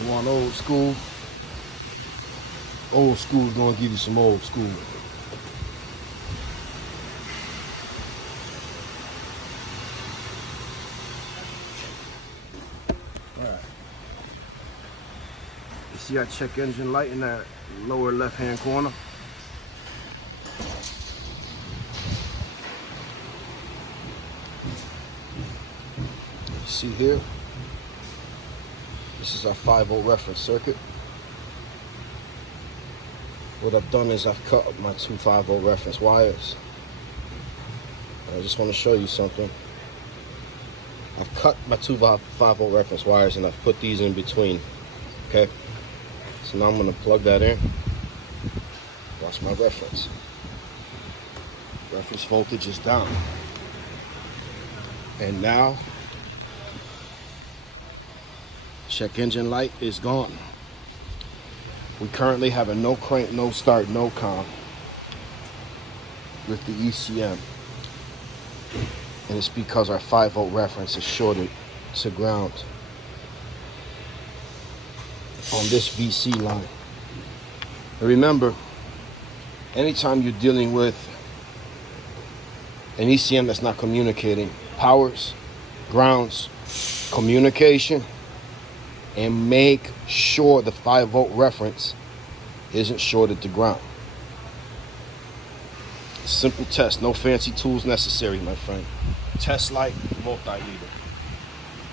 You want old school? Old school's gonna give you some old school. Alright. You see our check engine light in that lower left-hand corner? See here, this is our 5-volt reference circuit. What I've done is I've cut my two 5-volt reference wires. I just want to show you something. I've cut my two 5-volt reference wires and I've put these in between. Okay, so now I'm going to plug that in. Watch my reference. Reference voltage is down. And now check engine light is gone. We currently have a no crank, no start, no com with the ECM. And it's because our 5-volt reference is shorted to ground on this VC line. And remember, anytime you're dealing with an ECM that's not communicating, powers, grounds, communication, and make sure the 5-volt reference isn't shorted to ground. Simple test, no fancy tools necessary, my friend. Test light, multimeter.